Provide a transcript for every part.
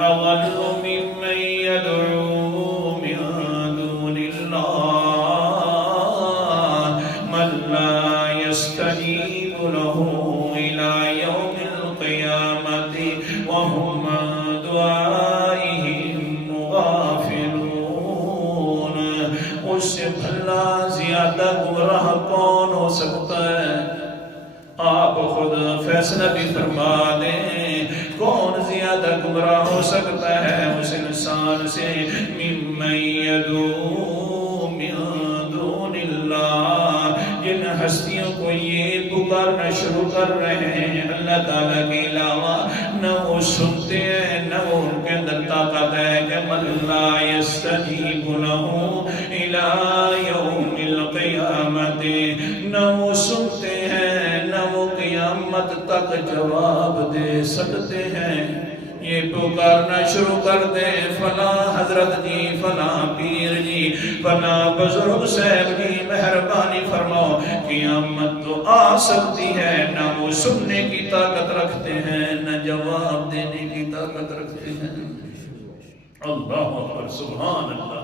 أضل ممن يدعو من دون الله من لا يستجيب له إلى يوم القيامة وهم عن دعائهم غافلون. اس سے بھلا زیادہ گمراہ کون ہو سکتا ہے؟ آپ خود فیصلہ بھی فرما دیں، کون زیادہ گمراہ ہو سکتا ہے اس انسان سے ممن یدعو من دون اللہ، جن ہستیوں کو یہ پکارنا شروع کر رہے ہیں اللہ تعالیٰ کے علاوہ، نہ وہ سنتے ہیں نہ وہ ان کے اندر طاقت ہے کہ من لا یستجیب لہ الی یوم القیامت، نہ وہ سنتے ہیں نہ وہ قیامت تک جواب دے سکتے ہیں. یہ پکارنا شروع کر دے فلاں حضرت جی، فلاں پیر جی، فلاں بزرگ صاحب جی مہربانی فرماؤ، قیامت تو آ سکتی ہے. نہ وہ سننے کی طاقت رکھتے ہیں نہ جواب دینے کی طاقت رکھتے ہیں. اللہ اکبر، سبحان اللہ.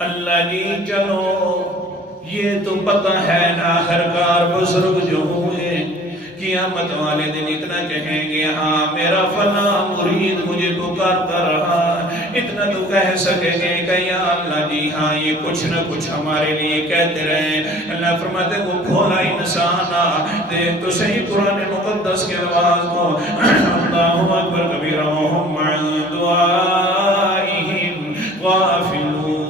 اللہ جی چلو یہ تو پتہ ہے نا، آخرکار بزرگ جو ہوئے قیامت والے دن اتنا کہیں گے ہاں میرا فلاں مرید مجھے پکارتا رہا، اتنا تو کہہ سکیں گے کہ یا اللہ جی ہاں یہ کچھ نہ کچھ ہمارے لیے کہتے رہے. اللہ فرماتے وہ بھولا انسان دیکھ تو صحیح قرآن مقدس کے الفاظ کو، اللہ اکبر کبیرہ وہم عن دعائہم غافلون.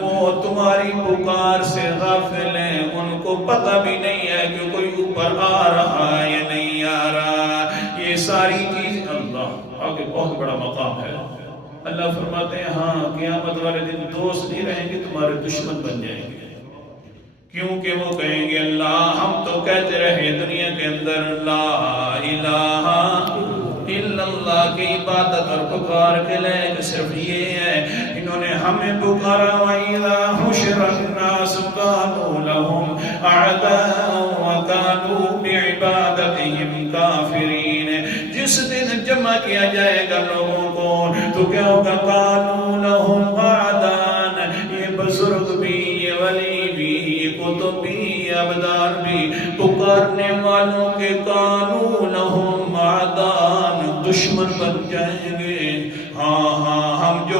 وہ تمہاری پکار سے غافل ہیں، ان کو پتہ بھی نہیں ہے کہ کوئی اوپر آ رہا ہے یا نہیں آ رہا. یہ ساری چیز اللہ آگے بہت بڑا مقام ہے. اللہ فرماتے ہیں ہاں قیامت والے دن دوست نہیں رہیں گے، تمہارے دشمن بن جائیں گے. کیونکہ وہ کہیں گے اللہ ہم تو کہتے رہے دنیا کے اندر لا الہ الا اللہ کی عبادت اور پکار کے لئے صرف یہ ہے، انہوں نے ہمیں پکارا وَإِذَا حُشِرَ النَّاسُ كَانُوا لَهُمْ أَعْدَاءً وَكَانُوا بِعِبَادَتِهِمْ كَافِرِينَ. جس دن جمع کیا جائے گا لوگوں کو تو کیا ہوگا؟ كَانُوا لَهُمْ أَعْدَاءً. یہ بزرگ بھی، یہ ولی بھی، یہ کتب بھی، یہ ابدال بھی پکارنے والوں کے كَانُوا لَهُمْ أَعْدَاءً دشمن بن جائیں گے. ہاں ہاں ہم جو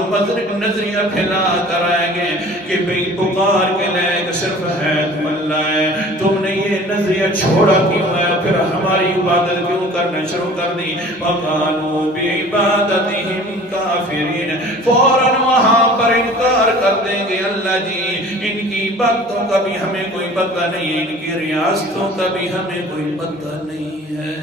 نظریہ پھیلا کر آئیں گے کہ بھئی پکار کے لائق صرف ہے تم اللہ ہے، تم نے یہ نظریہ چھوڑا کیوں ہے، پھر ہماری عبادت کیوں کرنا شروع کر دی. وَقَالُوا بِعِبَادَتِهِمْ كَافِرِينَ. فوراً وہاں پر انکار کر دیں گے اللہ جی ان کی باتوں کا بھی ہمیں کوئی پتہ نہیں ہے، ان کی ریاستوں کا بھی ہمیں کوئی پتہ نہیں ہے.